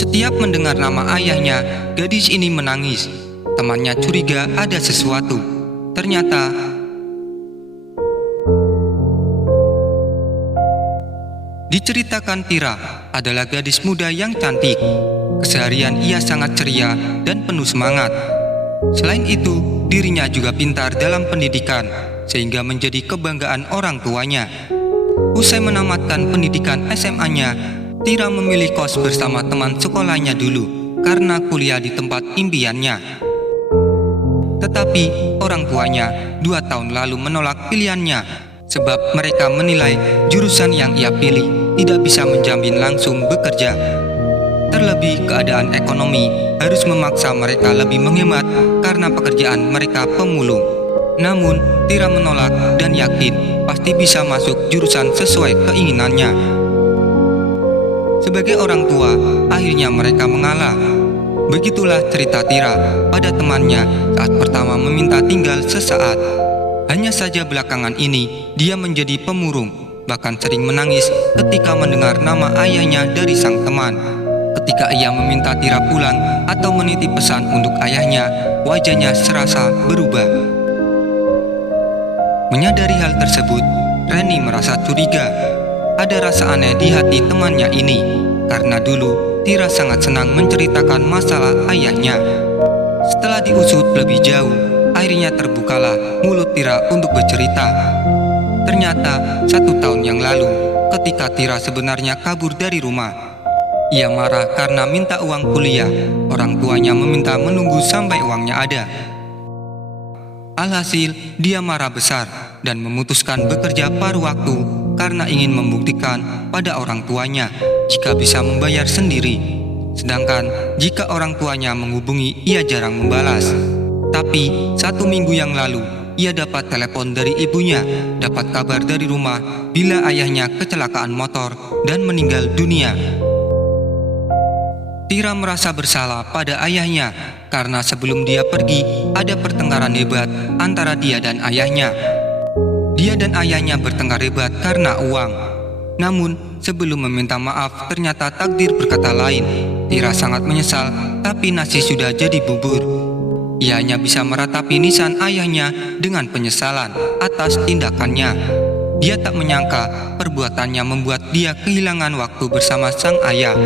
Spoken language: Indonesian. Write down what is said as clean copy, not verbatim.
Setiap mendengar nama ayahnya, gadis ini menangis. Temannya curiga ada sesuatu. Ternyata diceritakan Tira adalah gadis muda yang cantik. Keseharian ia sangat ceria dan penuh semangat. Selain itu, dirinya juga pintar dalam pendidikan, sehingga menjadi kebanggaan orang tuanya. Usai menamatkan pendidikan SMA-nya, Tira memilih kos bersama teman sekolahnya dulu karena kuliah di tempat impiannya. Tetapi orang tuanya 2 tahun lalu menolak pilihannya sebab mereka menilai jurusan yang ia pilih tidak bisa menjamin langsung bekerja. Terlebih keadaan ekonomi harus memaksa mereka lebih menghemat karena pekerjaan mereka pemulung. Namun Tira menolak dan yakin pasti bisa masuk jurusan sesuai keinginannya. Sebagai orang tua, akhirnya mereka mengalah. Begitulah cerita Tira pada temannya saat pertama meminta tinggal sesaat. Hanya saja belakangan ini dia menjadi pemurung, bahkan sering menangis ketika mendengar nama ayahnya dari sang teman. Ketika ia meminta Tira pulang atau menitip pesan untuk ayahnya, wajahnya serasa berubah. Menyadari hal tersebut, Reni merasa curiga. Ada rasa aneh di hati temannya ini, karena dulu Tira sangat senang menceritakan masalah ayahnya. Setelah diusut lebih jauh, akhirnya terbukalah mulut Tira untuk bercerita. Ternyata 1 tahun yang lalu, ketika Tira sebenarnya kabur dari rumah, ia marah karena minta uang kuliah. Orang tuanya meminta menunggu sampai uangnya ada. Alhasil, dia marah besar dan memutuskan bekerja paruh waktu karena ingin membuktikan pada orang tuanya jika bisa membayar sendiri. Sedangkan jika orang tuanya menghubungi, ia jarang membalas. Tapi 1 minggu yang lalu, ia dapat telepon dari ibunya, dapat kabar dari rumah bila ayahnya kecelakaan motor dan meninggal dunia. Tira merasa bersalah pada ayahnya karena sebelum dia pergi ada pertengkaran hebat antara dia dan ayahnya. Dia dan ayahnya bertengkar hebat karena uang. Namun sebelum meminta maaf ternyata takdir berkata lain. Tira sangat menyesal, tapi nasi sudah jadi bubur. Ia hanya bisa meratapi nisan ayahnya dengan penyesalan atas tindakannya. Dia tak menyangka perbuatannya membuat dia kehilangan waktu bersama sang ayah.